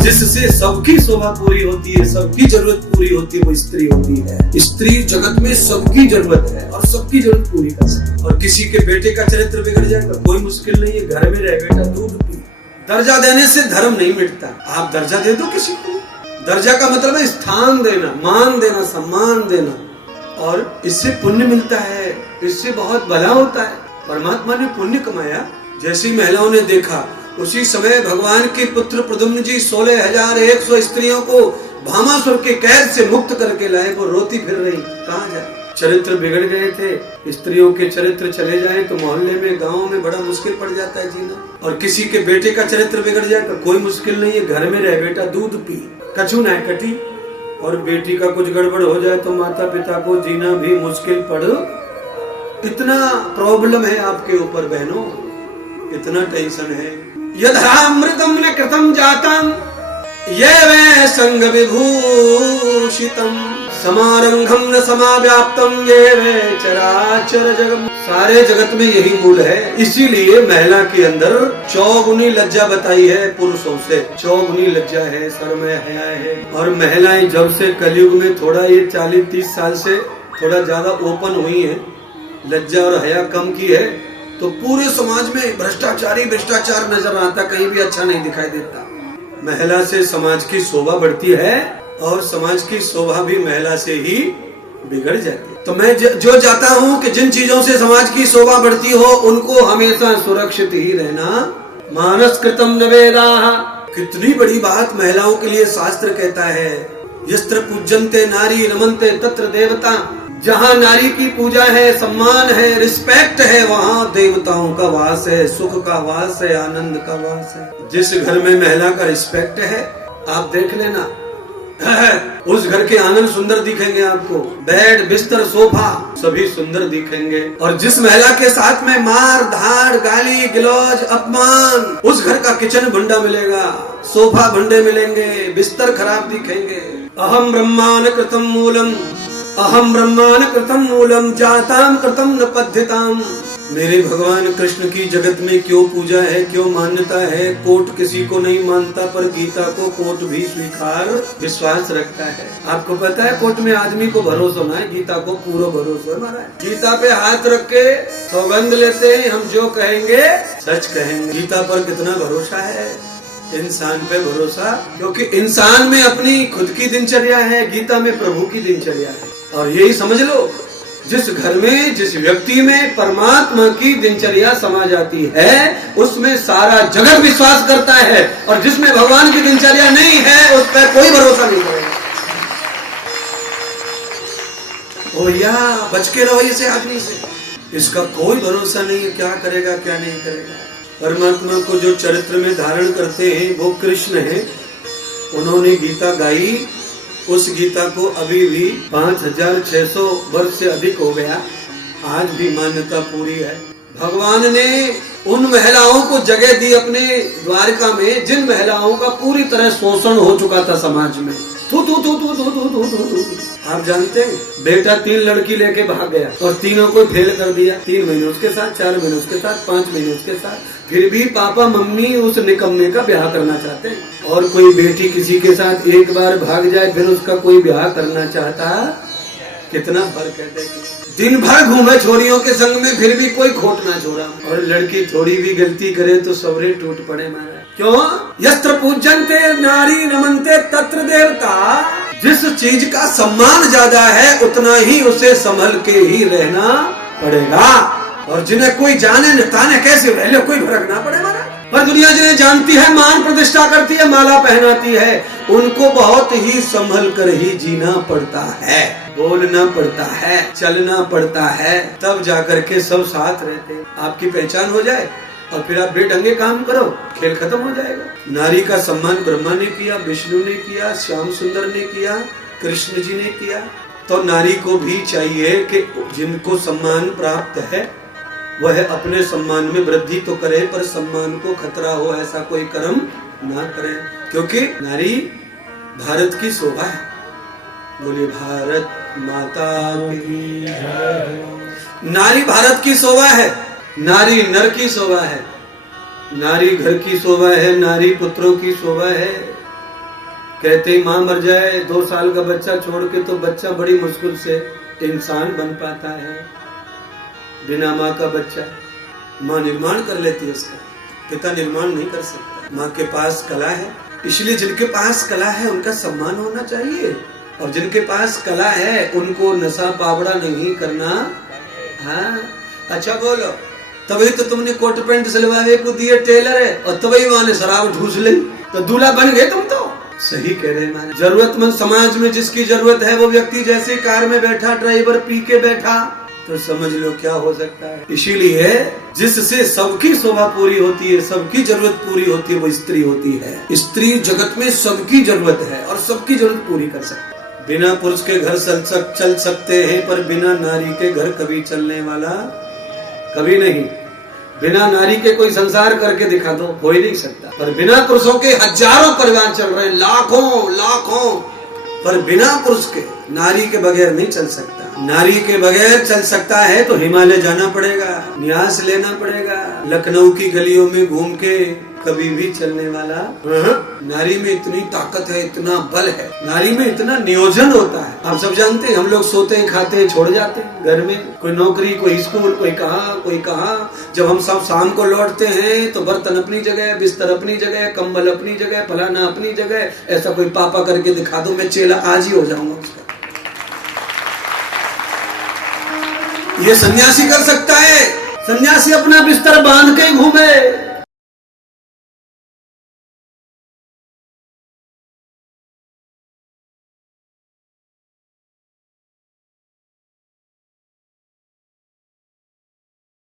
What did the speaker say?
जिससे सबकी शोभा पूरी होती है, सबकी जरूरत पूरी होती है, वो स्त्री होती है। स्त्री जगत में सबकी जरूरत है और सबकी जरूरत पूरी कर सकती है। और किसी के बेटे का चरित्र बिगड़ जाए तो कोई मुश्किल नहीं है, घर में रह बेटा दूध पी। दर्जा देने से धर्म नहीं मिटता। आप दर्जा दे दो किसी को। दर्जा का मतलब है स्थान देना, मान देना, सम्मान देना, और इससे पुण्य मिलता है, इससे बहुत भला होता है। परमात्मा ने पुण्य कमाया। जैसी महिलाओं ने देखा उसी समय भगवान के पुत्र प्रद्युम्न जी 16,100 स्त्रियों को भामासुर के कैद से मुक्त करके लाए। वो रोती फिर रही, कहाँ जाए। चरित्र बिगड़ गए थे। स्त्रियों के चरित्र चले जाए तो मोहल्ले में, गांव में बड़ा मुश्किल पड़ जाता है जीना। और किसी के बेटे का चरित्र बिगड़ जाए तो कोई मुश्किल नहीं है, घर में रह बेटा दूध पी। कछु ना कटी। और बेटी का कुछ गड़बड़ हो जाए तो माता पिता को जीना भी मुश्किल पड़। इतना प्रॉब्लम है आपके ऊपर बहनों, इतना टेंशन है। यथामृतम न कृतम जातम ये वे संग विभूषितम समारंभम न समाव्याप्तम ये वे चराचर जगम। सारे जगत में यही मूल है। इसीलिए महिला के अंदर चौगुनी लज्जा बताई है पुरुषों से। चौगुनी लज्जा है, शर्म है, हया है। और महिलाएं जब से कलयुग में थोड़ा ये 40-30 साल से थोड़ा ज्यादा ओपन हुई है, लज्जा और हया कम की है, तो पूरे समाज में भ्रष्टाचार नजर आता, कहीं भी अच्छा नहीं दिखाई देता। महिला से समाज की शोभा बढ़ती है और समाज की शोभा भी महिला से ही बिगड़ जाती है। तो मैं जो चाहता हूँ कि जिन चीजों से समाज की शोभा बढ़ती हो उनको हमेशा सुरक्षित ही रहना। मानस कृतम न वेदाः। कितनी बड़ी बात महिलाओं के लिए शास्त्र कहता है। यत्र पूज्यन्ते नारी रमन्ते तत्र देवता। जहाँ नारी की पूजा है, सम्मान है, रिस्पेक्ट है, वहाँ देवताओं का वास है, सुख का वास है, आनंद का वास है। जिस घर में महिला का रिस्पेक्ट है, आप देख लेना, उस घर के आनंद सुंदर दिखेंगे आपको। बेड, बिस्तर, सोफा सभी सुंदर दिखेंगे। और जिस महिला के साथ में मार धाड़, गाली गलौज, अपमान, उस घर का किचन भंडा मिलेगा, सोफा भंडे मिलेंगे, बिस्तर खराब दिखेंगे। अहम ब्रह्मान कृतम मूलम, अहम ब्रह्मान कृतम मूलम जाताम कृतम न पद्धिताम। मेरे भगवान कृष्ण की जगत में क्यों पूजा है, क्यों मान्यता है। कोर्ट किसी को नहीं मानता पर गीता को कोर्ट भी स्वीकार विश्वास रखता है। आपको पता है कोर्ट में आदमी को भरोसा ना है, गीता को पूरा भरोसा हमारा है। गीता पे हाथ रख के सौगंध लेते हैं, हम जो कहेंगे सच कहेंगे। गीता पर कितना भरोसा है, इंसान पे भरोसा, क्योंकि इंसान में अपनी खुद की दिनचर्या है, गीता में प्रभु की दिनचर्या है। और यही समझ लो, जिस घर में, जिस व्यक्ति में परमात्मा की दिनचर्या समा जाती है उसमें सारा जगत विश्वास करता है। और जिसमें भगवान की दिनचर्या नहीं है उस पर कोई भरोसा नहीं करेगा। ओ या बच के रहो इसे आदमी से, इसका कोई भरोसा नहीं है, क्या करेगा क्या नहीं करेगा। परमात्मा को जो चरित्र में धारण करते हैं वो कृष्ण है। उन्होंने गीता गाई, उस गीता को अभी भी 5,600 वर्ष से अधिक हो गया, आज भी मान्यता पूरी है। भगवान ने उन महिलाओं को जगह दी अपने द्वारका में जिन महिलाओं का पूरी तरह शोषण हो चुका था समाज में। थू थू थू थू थू थू थू थू थू। आप जानते हैं, बेटा 3 लड़की लेके भाग गया और तीनों को फेल कर दिया। 3 महीने उसके साथ, 4 महीने उसके साथ, 5 महीने उसके साथ। फिर भी पापा मम्मी उस निकम्मे का ब्याह करना चाहते हैं। और कोई बेटी किसी के साथ एक बार भाग जाए फिर उसका कोई ब्याह करना चाहता, कितना फर्क है। दिन भर घूमे छोरियों के संग में फिर भी कोई खोट ना छोड़ा। और लड़की थोड़ी भी गलती करे तो सबरे टूट पड़े महाराज। क्यों? यत्र पूज्यन्ते नारी रमन्ते तत्र देवता। जिस चीज का सम्मान ज्यादा है उतना ही उसे संभल के ही रहना पड़ेगा। और जिन्हें कोई जाने न ताने कैसे रह ले, कोई फर्क ना पड़े महाराज। पर दुनिया जिन्हें जानती है, मान प्रतिष्ठा करती है, माला पहनाती है, उनको बहुत ही संभल कर ही जीना पड़ता है, बोलना पड़ता है, चलना पड़ता है, तब जाकर के सब साथ रहते हैं। आपकी पहचान हो जाए और फिर आप बेढंगे काम करो, खेल खत्म हो जाएगा। नारी का सम्मान ब्रह्मा ने किया, विष्णु ने किया, श्याम सुंदर ने किया, कृष्ण जी ने किया। तो नारी को भी चाहिए कि जिनको सम्मान प्राप्त है वह अपने सम्मान में वृद्धि तो करे, पर सम्मान को खतरा हो ऐसा कोई कर्म ना करे। क्योंकि नारी भारत की शोभा है। बोलिए भारत माता की जय। नारी भारत की शोभा है, नारी नर की शोभा है, नारी घर की शोभा है, नारी पुत्रों की शोभा है, कहते ही माँ मर जाए, 2 साल का बच्चा छोड़ के तो बच्चा बड़ी मुश्किल से इंसान बन पाता है। बिना माँ का बच्चा, माँ निर्माण कर लेती है उसका, पिता निर्माण नहीं कर सकता। माँ के पास कला है, इसलिए जिनके पास कला है उनका सम्मान होना चाहिए, और जिनके पास कला है उनको नशा पावड़ा नहीं करना। हाँ अच्छा बोलो, तभी तो तुमने कोट पैंट सिलवावे को दिए टेलर है, और तभी वहां ने शराब ढूंढ ली, तो दूल्हा बन गए तुम तो। सही कह रहे हैं। जरूरतमंद समाज में जिसकी जरूरत है वो व्यक्ति जैसे कार में बैठा, ड्राइवर पी के बैठा, तो समझ लो क्या हो सकता है। इसीलिए जिससे सबकी शोभा पूरी होती है, सबकी जरूरत पूरी होती है, वो स्त्री होती है। स्त्री जगत में सबकी जरूरत है और सबकी जरूरत पूरी कर सकती है। बिना पुरुष के घर चल सकते हैं, पर बिना नारी के घर कभी चलने वाला कभी नहीं। बिना नारी के कोई संसार करके दिखा दो, हो ही नहीं सकता। पर बिना पुरुषों के हजारों परिवार चल रहे हैं, लाखों, पर बिना पुरुष के नारी के बगैर नहीं चल सकता। नारी के बगैर चल सकता है तो हिमालय जाना पड़ेगा, न्यास लेना पड़ेगा, लखनऊ की गलियों में घूम के कभी भी चलने वाला। नारी में इतनी ताकत है, इतना बल है, नारी में इतना नियोजन होता है। आप सब जानते हैं, हम लोग सोते हैं, खाते हैं, छोड़ जाते हैं घर में, कोई नौकरी, कोई स्कूल, कोई कहाँ। जब हम सब शाम को लौटते हैं तो बर्तन अपनी जगह, बिस्तर अपनी जगह, कंबल अपनी जगह, फलाना अपनी जगह। ऐसा कोई पापा करके दिखा दो, मैं चेला आज ही हो जाऊंगा उसका। ये सन्यासी कर सकता है। सन्यासी अपना बिस्तर बांध